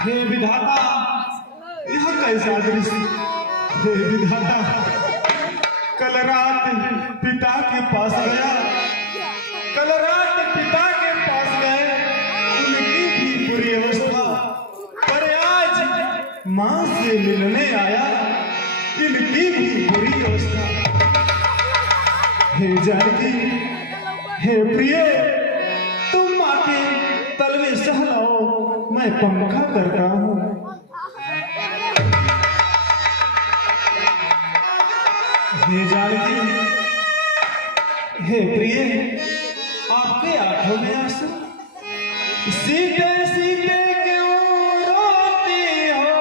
हे विधाता, यह कैसा दृश्य। हे विधाता, कल रात पिता के पास गया, कल रात पिता के पास गए, उनकी भी बुरी अवस्था, पर आज मां से मिलने आया, इनकी भी बुरी अवस्था। हे जानकी, हे प्रिय, तुम मां के तलवे सहलाओ, मैं पंखा करता हूं। हे जानकी, हे प्रिय, आपके आंखों में आंसू, सीते सीते क्यों रोती हो,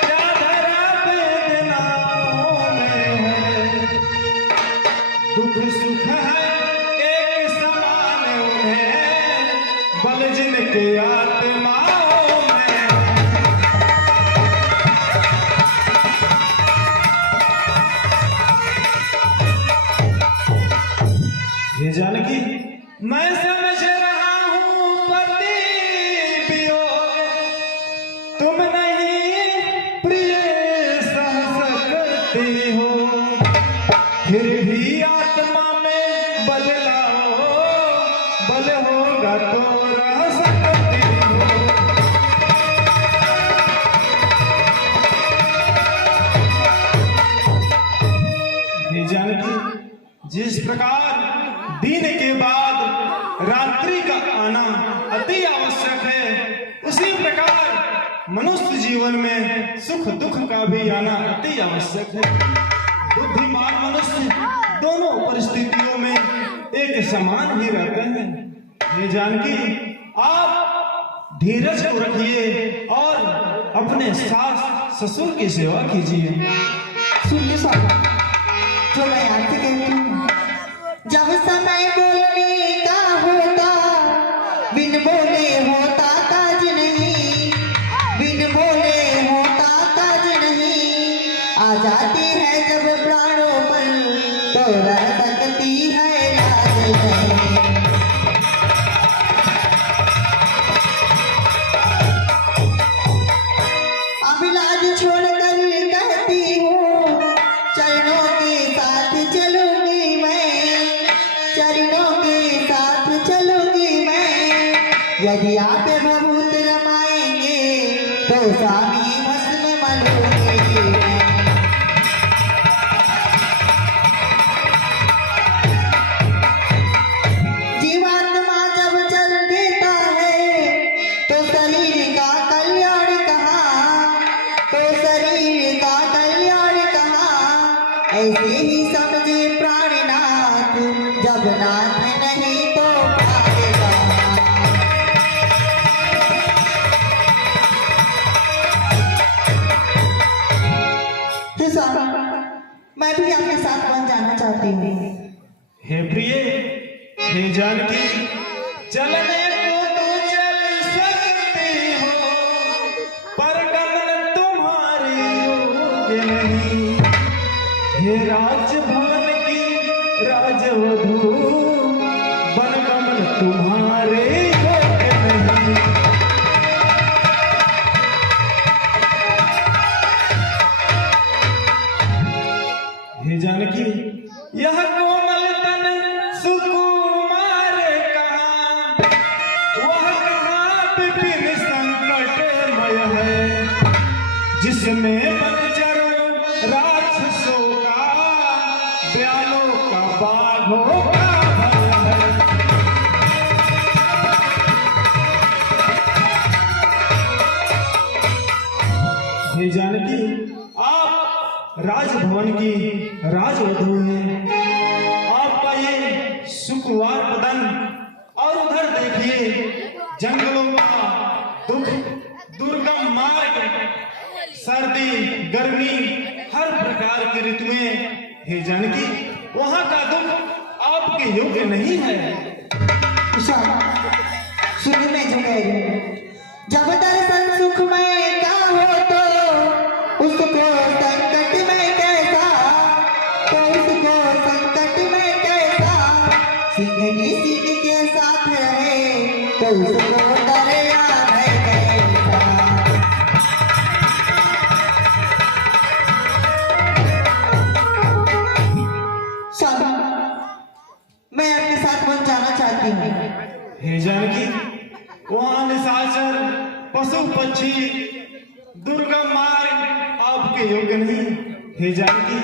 क्या धरा वेदनाओं में है, दुख सुख है एक समान उन्हें, बल जिनके आत्माओं में। हे जानकी, मैं समझ रहा हूं पति वियोग, तुम नहीं प्रिय सह सकती हो, फिर भी आत्मा में बदलाओ, बल होगा तो रह सकती हो। हे जानकी, जिस प्रकार दिन के बाद रात्रि का आना अति आवश्यक है, उसी प्रकार मनुष्य जीवन में सुख दुख का भी आना अति आवश्यक है। बुद्धिमान मनुष्य दोनों परिस्थितियों में एक समान ही रहते हैं। ये जानकी, आप धीरज को रखिए और अपने सास ससुर की सेवा कीजिए। सुनिए साहब, जो मैं आपसे कहती हूँ, जब समय बोलने का होता, बिन बोले होता काज नहीं, बिन बोले होता काज नहीं, आ जाती है जब प्राणों पर, तो रह सकती है लाज नहीं। अब लाज छोड़कर कहती हूँ, चरणों के साथ चलूंगी मैं, चरणों के साथ चलूंगी मैं, यदि आप भभूत रमाएंगे तो स्वामी भस्म मलूंगी मैं। जीवात्मा जब चल देता है तो शरीर का कल्याण कहाँ, तो शरीर का कल्याण कहाँ, ऐसे ही समझे प्राणनाथ, जब नाथ नहीं तो पाएगा। मैं भी आपके साथ बन जाना चाहती हूँ। हे प्रिय, हे जानकी, चलने को तो चल सकती हो, पर गमन तुम्हारे योग्य नहीं। हे राजभवन की राजवधू, बनगमन तुम्हारे योग्य नहीं। हे जानकी, यह कोमल तन सुकुमार कहाँ, वह कहाँ विपिन संकटमय है, जिसमें बंजरों राक्षसों का, दयालों का, बाघों का भय है। हे जानकी, आप राजभवन की राजवधू हैं, आपका ये सुकुमार बदन, और उधर देखिए जंगलों का दुख, दुर्गम मार्ग, सर्दी गर्मी, हर प्रकार की ऋतुएं। हे जानकी, वहां का दुख आपके योग्य नहीं है। सुनिए मैं जो कह रही हूँ, जब दर्शन सुखमय का हो तो उसको संकट में कैसा, तो उसको संकट में कैसा, सिंह के साथ रहे तो उसको दरिया में कैसा। चाहती हूँ। हे जानकी, वहाँ निशाचर पशु पक्षी दुर्गम मार्ग आपके योग्य नहीं। हे जानकी,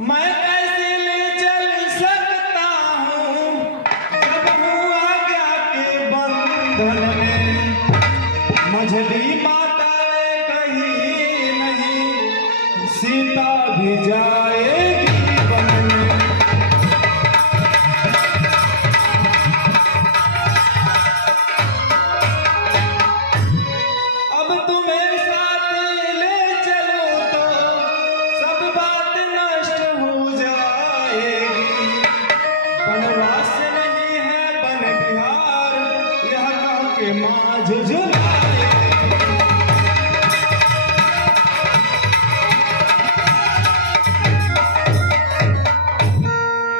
मैं कैसे ले चल सकता हूँ जब हूँ आज्ञा के बंधन में। मझली माता ने कही नहीं, सीता भी जाएगी वन में। अब तुम्हें साथ ले चलो तो सब बात नष्ट हो जाएगी। वनवास नहीं है वन विहार, यह कह के माँ झुझुलाएगी।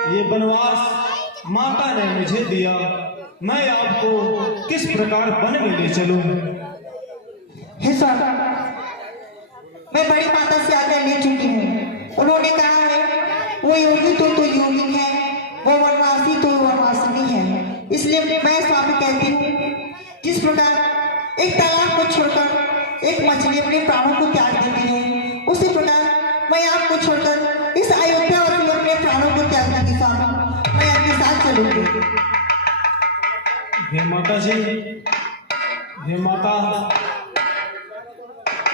ये वनवास माता ने मुझे दिया, मैं आपको किस प्रकार वन में ले चलूं? हे स्वामी, मैं बड़ी माता से आज्ञा ले चुकी हूँ। उन्होंने कहा है वो योगी तो योगी है, वो वनवासी तो वनवासिनी है। इसलिए मैं स्वामी कहती हूँ, जिस प्रकार एक तालाब को छोड़कर एक मछली अपने प्राणों को त्याग देती है, उसी प्रकार मैं आपको छोड़कर इस अयोध्यावासी अपने प्राणों को त्याग देंगी। स्वामी, मैं आपके साथ चलूंगी। हे माता जी, हे माता,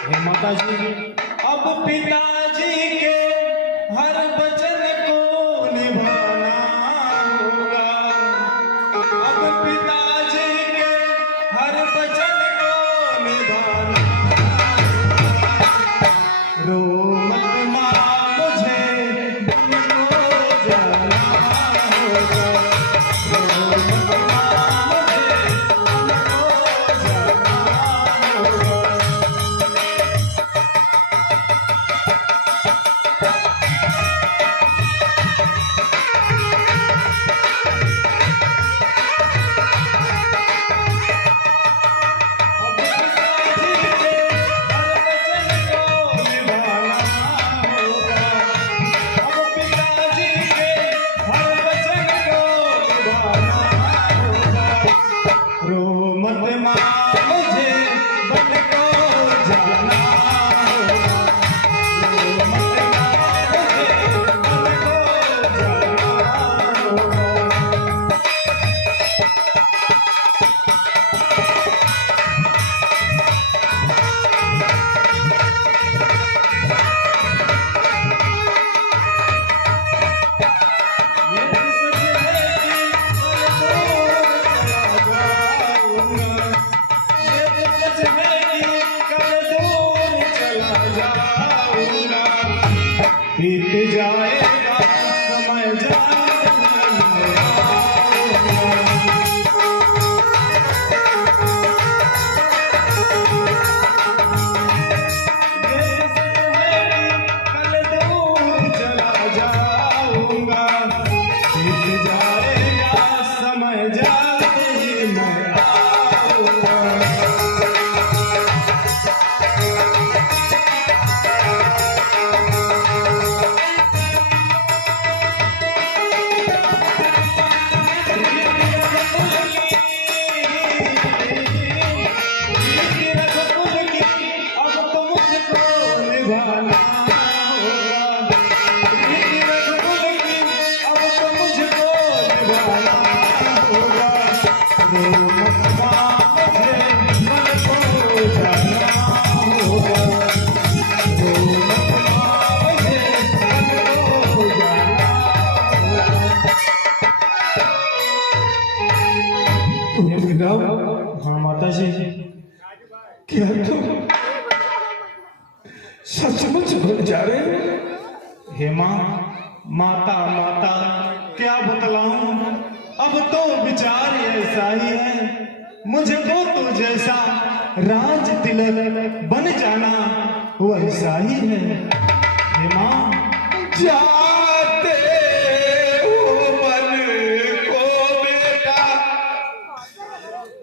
हे माता जी, अब पिताजी के हर वचन को निभाना होगा। अब पिताजी के हर वचन को निभाना होगा। रो मत माँ, मुझे वन को जाना होगा। रो मत माँ, मुझे वन को जाना होगा। बीत जाएगा समय कल दूर चला जाऊंगा। बीत जाएगा समय जाते ही मैं आऊंगा। हाँ माता जी, क्या तुम सचमुच भूल जा रहे हो? हे माँ, माता माता क्या बतलाऊं, अब तो विचार ऐसा ही है। मुझको तो जैसा राज तिलक बन जाना वैसा ही है। हे माँ, जाते हो मन को बेटा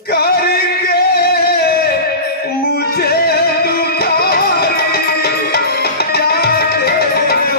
करके मुझे दुखारी। जाते हो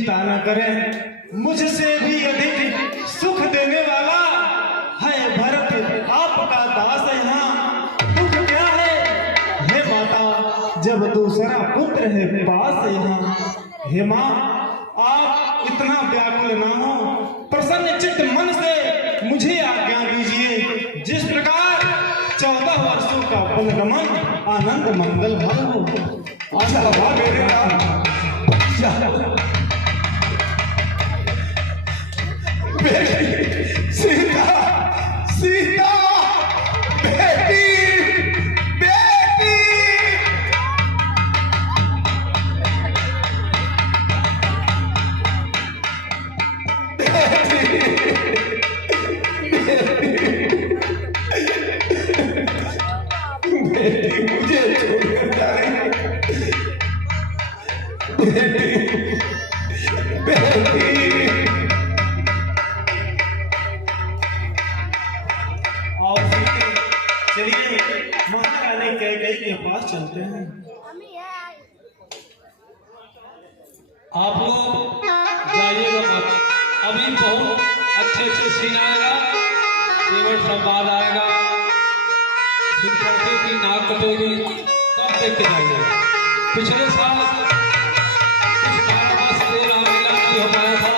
चिंता न करें, मुझसे भी अधिक सुख देने वाला है भरत आपका दास यहाँ। दुख क्या है हे माता, जब दूसरा पुत्र है पास यहाँ। हे माँ, आप इतना व्याकुल ना हो, प्रसन्न चित्त मन से मुझे आज्ञा दीजिए। जिस प्रकार 14 वर्षों का वनगमन आनंद मंगलमय हो। आशा लगा मेरे राम। बेटी सीता, सीता बेटी, बेटी बेटी मुझे छोड़कर जा रही है। बेटी, बेटी और चलिए महारानी कैकेयी के पास चलते हैं। आप लोग जाइएगा मत, अभी बहुत अच्छे अच्छे सीन आएगा, केवल संवाद आएगा, फिर चौथे की नाक कटेगी, तब देख के जाइएगा। पिछले साल कुछ कारणवश ये रामलीला नहीं हो पाया था।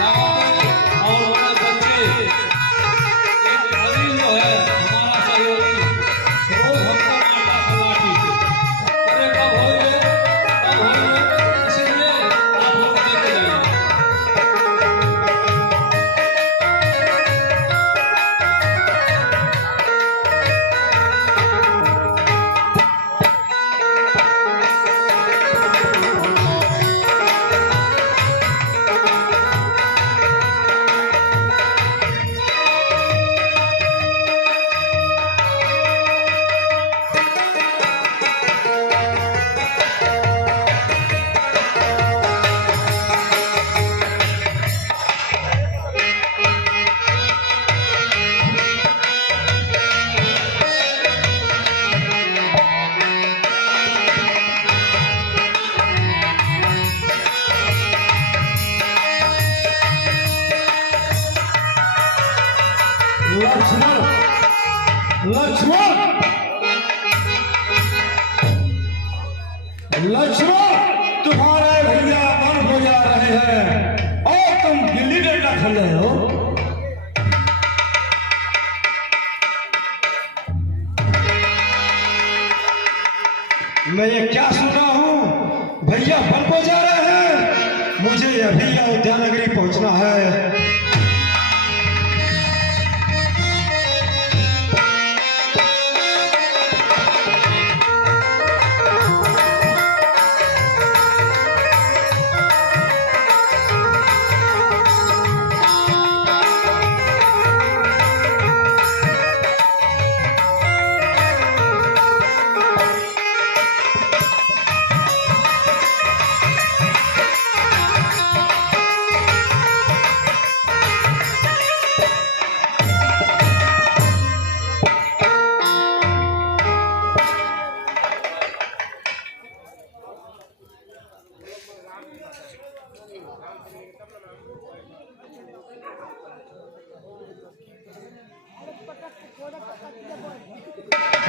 गाँव में और हमारे बच्चे एक अली जो है हमारा सहयोगी, रोज हमको मारता खिलाती थी। अरे कब होइए, कब होइए, इसलिए आप लोग देख के जाइए। लक्ष्मण, लक्ष्मण, लक्ष्मण तुम्हारे भैया वन हो जा रहे हैं और तुम गिल्ली डंडा खेल रहे हो। मैं ये क्या सुन रहा हूँ, भैया वन को जा रहे हैं, मुझे अभी अयोध्या नगरी पहुंचना है।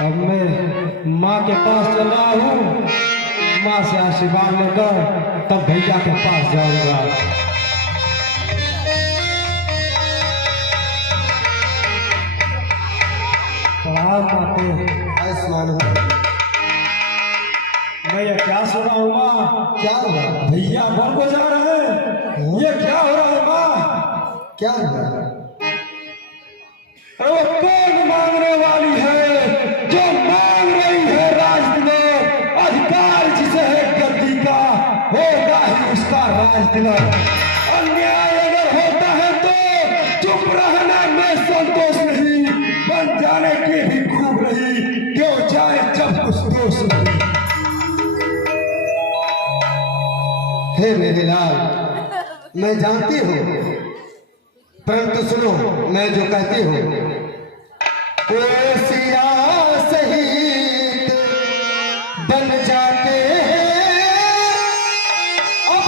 अब मैं माँ के पास चल रहा हूँ, माँ से आशीर्वाद लेकर तब भैया के पास जाऊंगा। प्रणाम माते। आयुष्मान हो। मैं ये क्या सुन रहा हूँ माँ, क्या हुआ? भैया वन को जा रहे हैं, ये क्या हो रहा है माँ? क्या हुआ? अरे वो कौन मांगने वाली है जो मांग रही है राजतिलक, अधिकार जिसे है गद्दी का होगा ही उसका राजतिलक। अन्याय अगर होता है तो चुप रहना में संतोष नहीं, बन जाने की भी खूब नहीं, क्यों जाए जब कुछ दोष नहीं। हे मेरे लाल, मैं जानती हूँ, परंतु सुनो मैं जो कहती हूँ। ओ सिया शहीद बन जाते हैं अब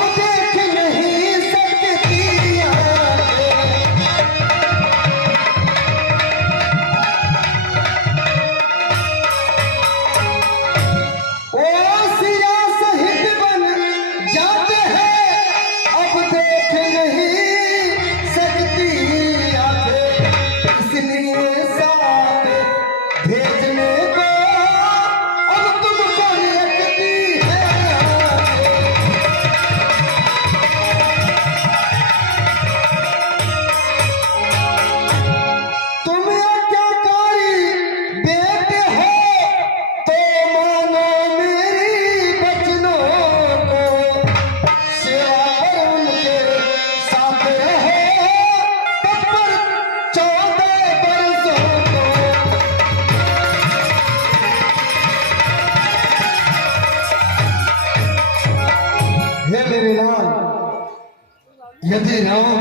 यदि राम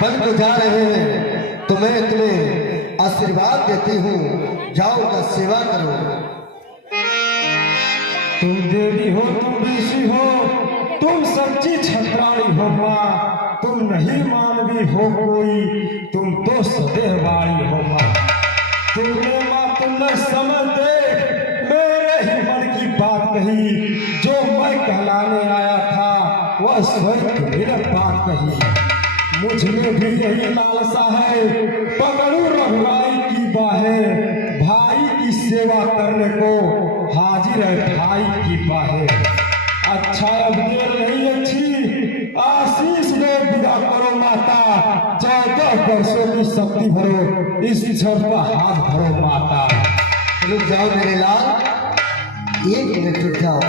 वन को जा रहे हैं तो मैं तुम्हें आशीर्वाद देती हूँ, जाओ का सेवा करो। तुम देवी हो, तुम ऋषि हो, तुम सच्ची छत्राणी हो माँ, तुम नहीं मानवी हो कोई, तुम तो सदैवाणी हो माँ। तुमने माँ तुमने समझते मेरे ही मन की बात कही, जो मैं कहलाने आया था वह स्वयं तुम्हें बात कही। मुझ में भी यही लालसा है, पकड़ू रघुराई की बाहें, भाई की सेवा करने को हाजिर है भाई की बाहें। अच्छा अब देर नहीं अच्छी, आशीष दो विदा करो माता, 14 वर्षों की शक्ति भरो, इस क्षण का हाथ भरो माता। रुक जाओ मेरे लाल, 1 मिनट रुक जाओ।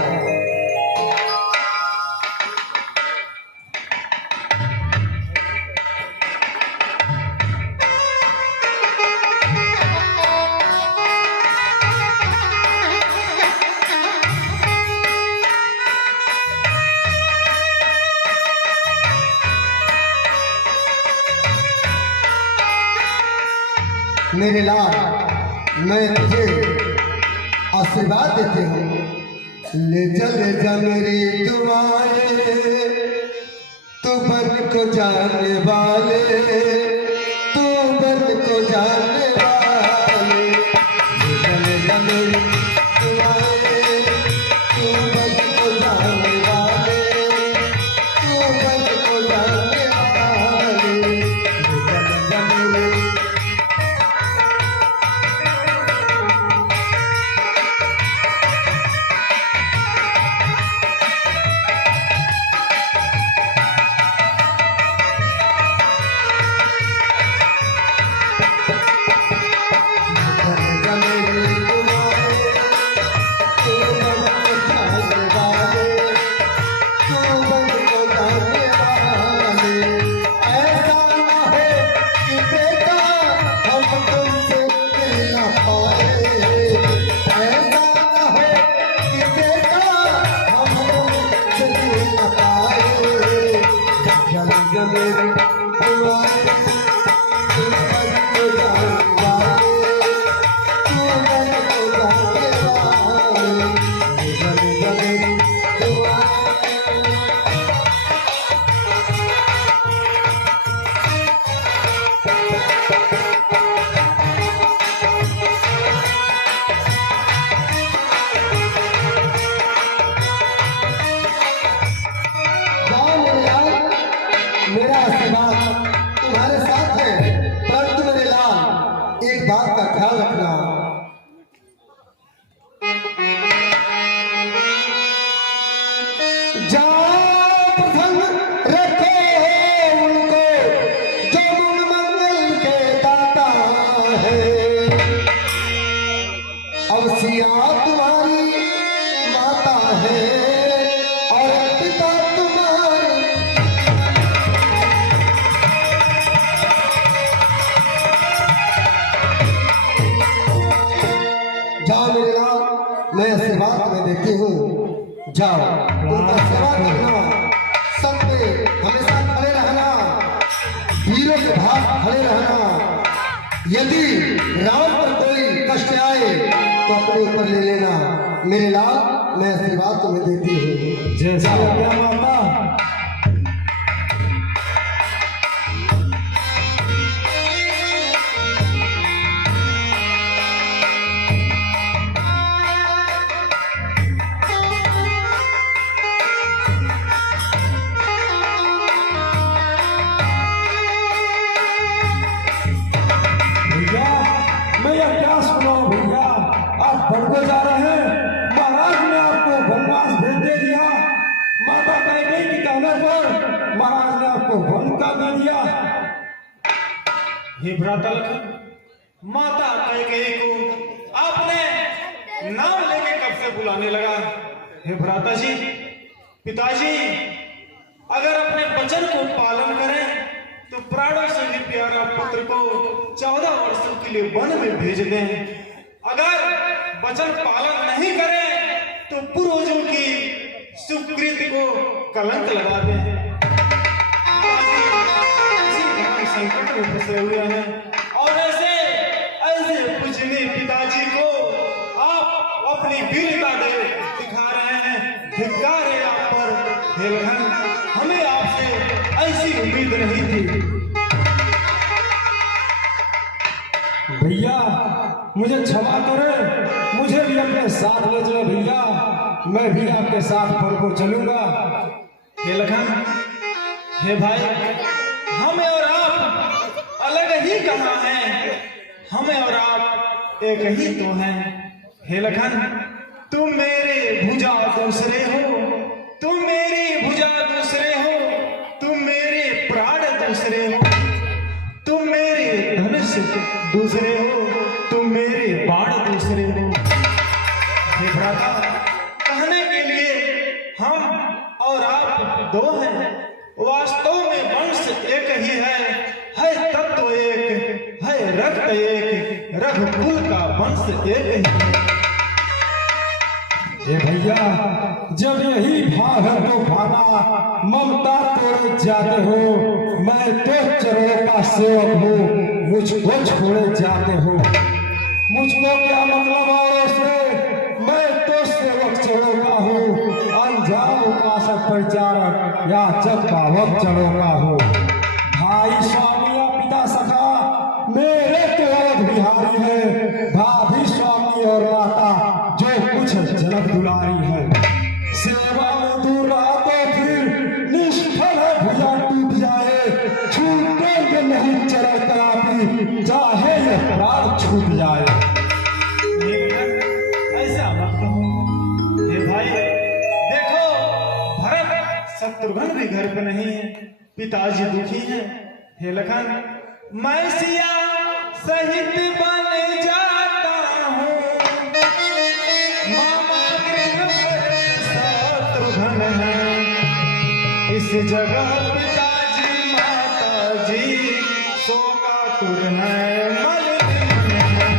मेरे लाल, मैं तुझे आशीर्वाद देती हूँ। ले जा मेरी दुआएं, तू बन को जाने वाले, तू बन को जाने वाले। ले जा मेरी दुआएं, तू बन को जाने वाले, तू बन को जाने वाले। ले जा मेरी मेरा आशीर्वाद तुम्हारे साथ है, परंतु मेरे लाल एक बात का ख्याल रखना। जाओ प्रसन्न रखो उनको, जो मन मंगल के दाता है। अब सिया तुम्हारी माता है और पिता तुम्हारे। जाओ मेरे लाल, मैं आशीर्वाद तुम्हें देती हूँ, जाओ उनका सेवा करना, सब में हमेशा खड़े रहना, वीरों के भाग खड़े रहना। यदि राम पर कोई कष्ट आए तो अपने ऊपर ले लेना। मेरे लाल, मैं आशीर्वाद तुम्हें देती हूँ। जैसा हो गया माता। भैया मैं यह क्या सुनाऊं भैया, आप वन को जा रहे हैं, महाराज ने आपको वनवास भेज दे दिया। माता कैकेयी के कहने पर महाराज ने आपको वन का दे दिया। हे भ्राता लखन, माता कैकेयी को आपने नाम लेके कब से बुलाने लगा? हे भ्राता जी, पिताजी अगर अपने वचन को पालन करें तो प्राणों से भी प्यारा पुत्र को 14 वर्षों के लिए वन में भेज दें। अगर वचन पालन नहीं करें तो पूर्वजों की सुकृति को कलंक लगा दें। बसे हुए हैं और ऐसे ऐसे पूजनीय पिताजी को आप अपनी वीरता दे दिखा रहे हैं। धिक्कार है आप पर हे लखन, हमें आपसे ऐसी उम्मीद नहीं थी। भैया मुझे क्षमा करें, मुझे भी अपने साथ ले चले भैया, मैं भी आपके साथ पल को चलूंगा। हे लखन, हे भाई, हम और आप अलग ही कहाँ हैं, हम और आप एक ही तो हैं। हे लखन, तुम मेरे भुजा दूसरे हो, तुम मेरी भुजा दूसरे हो, तुम मेरे प्राण दूसरे हो, तुम मेरे धनुष दूसरे हो, तुम मेरे बाण दूसरे हो। हे भ्राता, कहने के लिए हम और आप दो हैं, वास्तव में वंश एक ही है तत्व एक, है रक्त एक, रघुकुल का वंश एक ही है। हे भैया, जब यही भाव है तो भाना, ममता तोड़े जाते हो, मैं तो चरणों का सेवक हूँ, मुझको छोड़े जाते हो। मुझको क्या मतलब औरों से, मैं तो सेवक चरणों का हूँ, अंजाम उपासक परिचारक या जग पावक चरणों का हूँ। भाई स्वामी या पिता सखा मेरे तो और बिहारी है, भाभी स्वामी और माता जो कुछ जनक दुलारी है। सेवा में दूर रहा तो फिर निष्फल है, भुजा टूट जाए, छूटेंगे नहीं चरण कलापी, चाहे ये प्राण छूट जाए। ऐसा मत कहो हे भाई, देखो भरत शत्रुघ्न भी घर पे नहीं है, पिताजी दुखी हैं। हे लखन, मैं सिया सहित बन जाता हूँ, मामा गृह पर शत्रुघ्न है, इस जगह पिताजी माताजी शोकातुर है, मलिन है।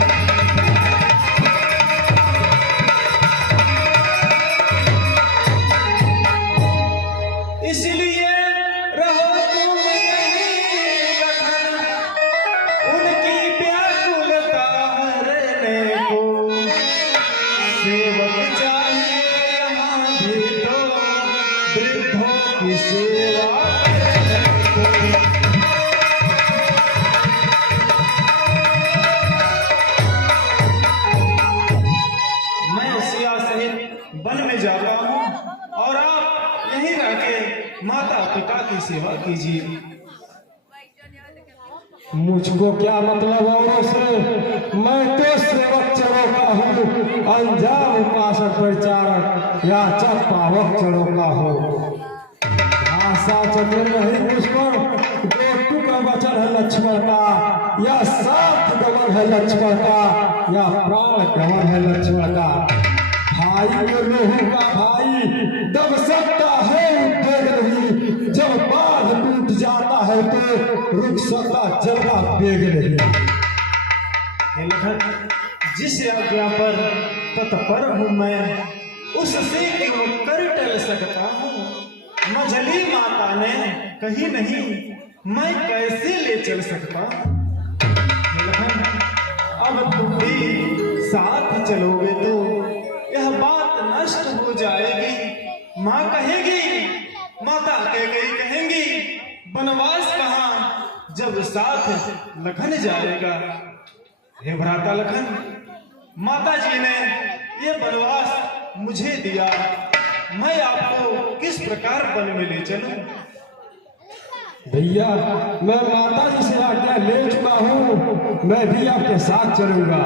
इसलिए रहो तुम यहीं लखन, उनकी व्याकुलता हरने को, सेवक चाहिए यहाँ भी तो, वृद्धों की सेवा करने को। मैं सिया सहित वन में जाता हूँ और आप यहीं रह के माता पिता की सेवा कीजिए। मुझको क्या मतलब औरों से, मैं तो सेवक चरणों का हूँ, अंजाम उपासक परिचारक या जग पावक चरणों का हूँ। आशा चतुर नहीं मुझ पर, दो टुकड़ा वचन है लक्ष्मण का, या सात गमन है लक्ष्मण का, या प्राण गमन है लक्ष्मण का। भाई के लोहू का भाई दब सकता है उद्वेग नहीं, जब बांध टूट जाता है तो रुक सकता जल का वेग नहीं। हे लखन, जिस आज्ञा पर तत्पर हूँ मैं, उससे क्यों कर टल सकता हूँ। मझली माता ने कही नहीं, मैं कैसे ले चल सकता हूँ। हे लखन, अब तुम भी साथ चलोगे तो यह बात नष्ट हो जाएगी। माँ कहेगी, माता कैकेयी कहेंगी, वनवास कहाँ जब साथ लखन जाएगा। हे भ्राता लखन, माता जी ने ये वनवास मुझे दिया, मैं आपको किस प्रकार वन में ले चलूं। भैया मैं माता जी से आज्ञा ले चुका हूँ, मैं भी आपके साथ चलूंगा।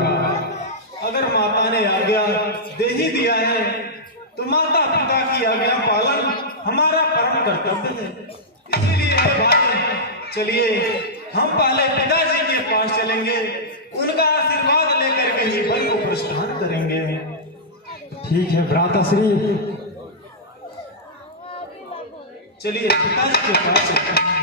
अगर माता ने आज्ञा दे ही दिया है तो माता पिता की आज्ञा पालन हमारा परम कर्तव्य है। इसीलिए है भाई, चलिए हम पहले पिताजी के पास चलेंगे, उनका आशीर्वाद लेकर के ही वन को प्रस्थान करेंगे। ठीक है भ्राताश्री, चलिए पिताजी के पास चलते हैं।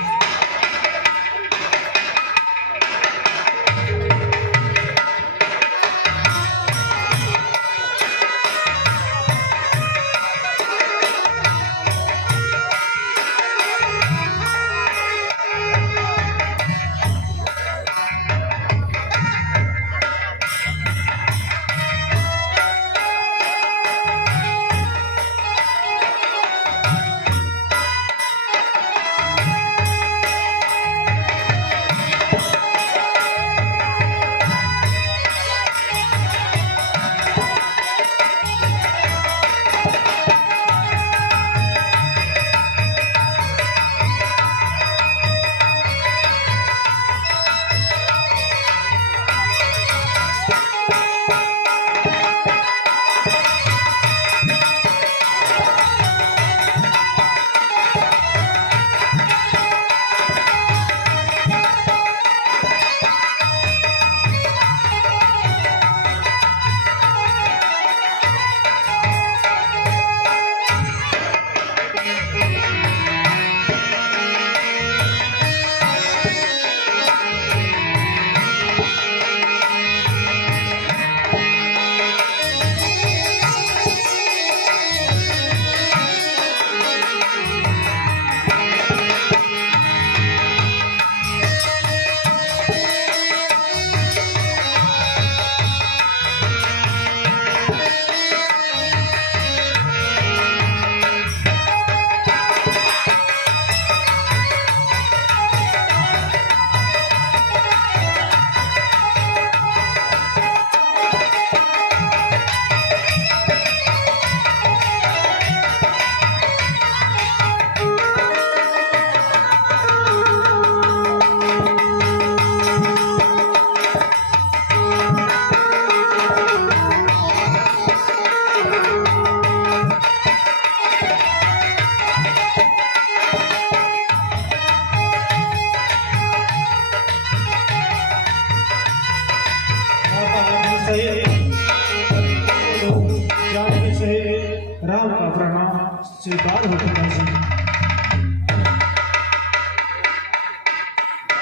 आशीर्वाद हो पिताजी।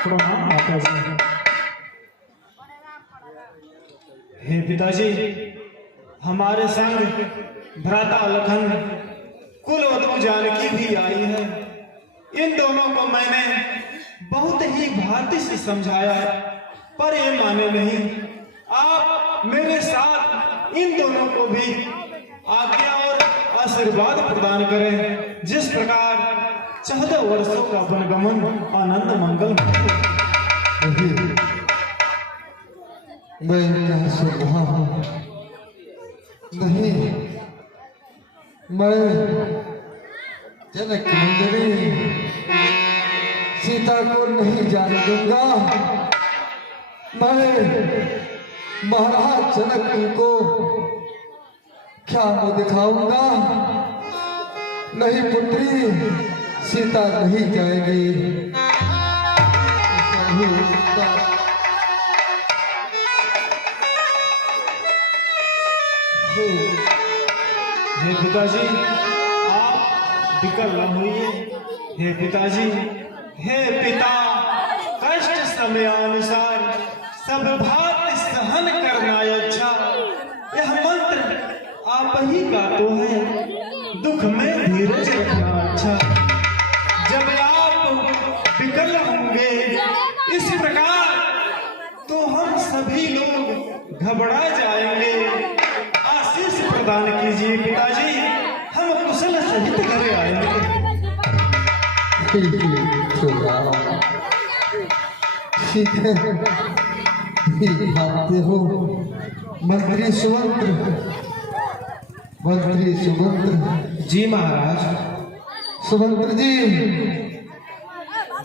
प्रणाम माताजी। हे पिताजी, हमारे संग भ्राता लखन कुलवधू जानकी भी आई है। इन दोनों को मैंने बहुत ही भांति से समझाया, पर ये माने नहीं। आप मेरे साथ इन दोनों को भी आज्ञा और आशीर्वाद प्रदान करें, जिस प्रकार 14 वर्षों का वनगमन आनंद मंगल। मैं क्या सुन रहा हूँ? नहीं, मैं जनक नंदिनी सीता को नहीं जाने दूंगा। मैं महाराज जनक को क्या मुँह दिखाऊंगा? नहीं पुत्री, सीता नहीं जाएगी। नहीं होता। हे पिताजी, आप विकल न होइए। हे पिताजी, हे पिता, कष्ट समयानुसार सब भांति सहन करना अच्छा। यह मंत्र आप ही का तो है, दुख में धीरज रखना अच्छा। जब आप विकल होंगे इस प्रकार, तो हम सभी लोग घबरा जाएंगे। आशीष प्रदान कीजिए पिताजी, हम कुशल सहित घर आएंगे। भागते हो मंत्री सुमंत्र, मंत्री सुमंत्र। जी महाराज। सुमंत्र जी,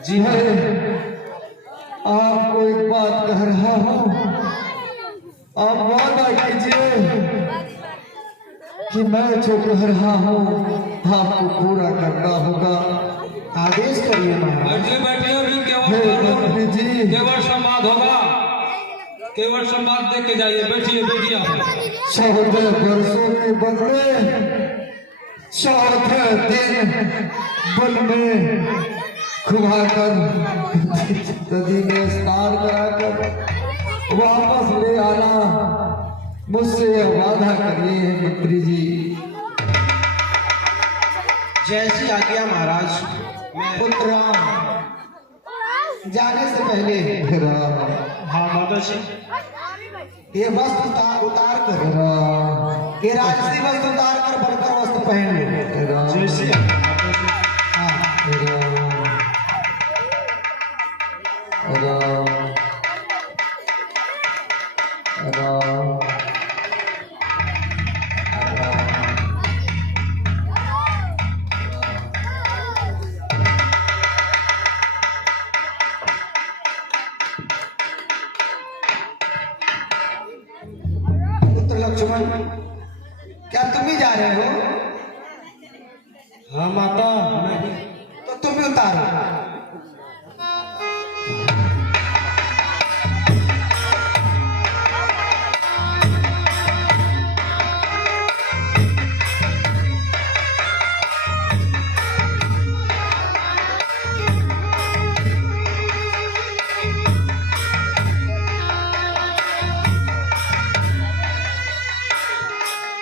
जी है आपको एक बात कह रहा हूँ। आप वादा कीजिए कि मैं जो कह रहा हूँ आपको पूरा करना होगा। आदेश करिए महाराज। बैठिए बैठिए, अभी हे मंत्री जी, केवल संवाद होगा, केवल संवाद देख के जाइए। बैठिए बैठिए आप। 14 वर्षों के बदले 14 दिन बल में घुमाकर नदी में स्नान कराकर वापस ले आना, मुझसे यह वादा करिए मंत्री जी। जैसी आज्ञा महाराज। पुत्र जाने से पहले हाँ माता जी। ये वस्त्र उतार कर, ये राजसी वस्त्र उतार कर बनकर वस्त्र पहन ले। जैसी पुत्र लक्ष्मण, क्या तुम भी जा रहे हो? हाँ माता। तो तुम भी उतारो।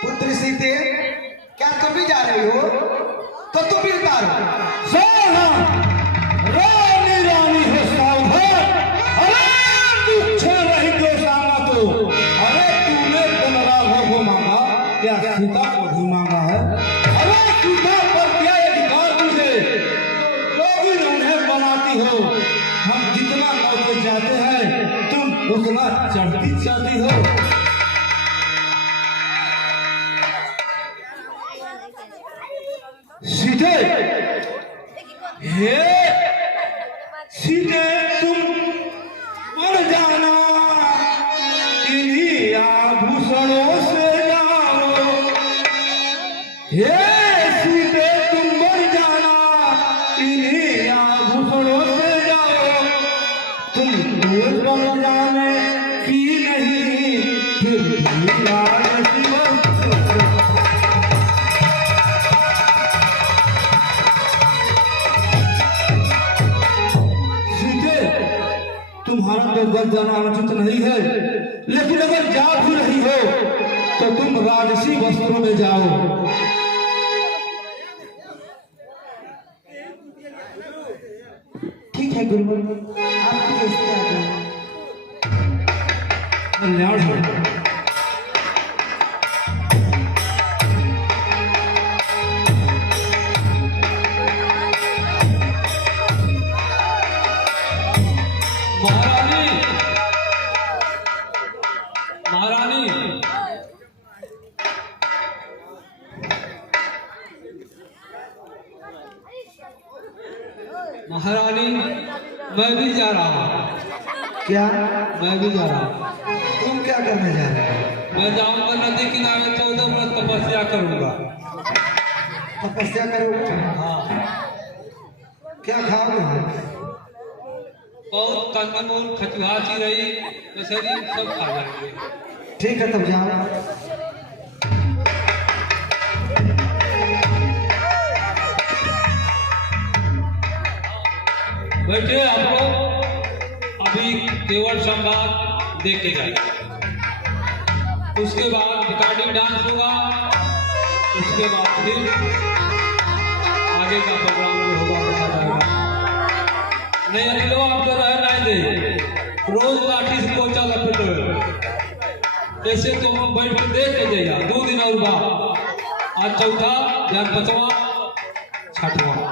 पुत्री सीते, क्या तुम भी जा रही हो? तो तुम भी उतारो। रानी रानी हो सावधान। अरे दुख रही तो सामा तो। अरे तूने बनराघव को मांगा, क्या सीता को भी मांगा है? अरे सीता पर क्या अधिकार तुझे? लोग उन्हें बनाती हो। हम जितना लौटे जाते हैं तुम उतना चढ़ती चढ़ती हो। सीधे हे सीधे तुम मर जाना, इन्हीं आभूषणों से जाओ। हे सीधे तुम मर जाना, इन्हीं आभूषणों से जाओ। तुम दूर बन जाने की नहीं, फिर भी यार शिव। तुम्हारा तो गल जाना अनुचित नहीं है, लेकिन अगर जा भी रही हो तो तुम राजसी वस्त्रों में जाओ। ठीक है गुरु, आपकी जैसी आज्ञा। कल्याण हो। महारानी, महारानी, महारानी, मैं भी जा रहा हूँ। क्या? मैं भी जा रहा हूँ। तुम क्या करने जा रहे हो? मैं जाऊंगा नदी किनारे 14 व्रत तपस्या करूंगा। तपस्या करोगे? हाँ, क्या खाओगे? बहुत कंदमूल, खचुआ, चिरई, मछली सब खा जाएंगे। ठीक है, तब जाओ। बैठे आप लोग, अभी केवल संवाद देखे जाए, उसके बाद रिकॉर्डिंग डांस होगा, उसके बाद फिर आगे का प्रोग्राम होगा, देखा जाएगा। नहीं अभी लोग आपको रह नहीं दे, रोज लाठी से पोचा लपेटो, ऐसे तो हम बैठ के देख के जाइए। 2 दिन और बाद, आज चौथा, ध्यान 5वां, 6वां।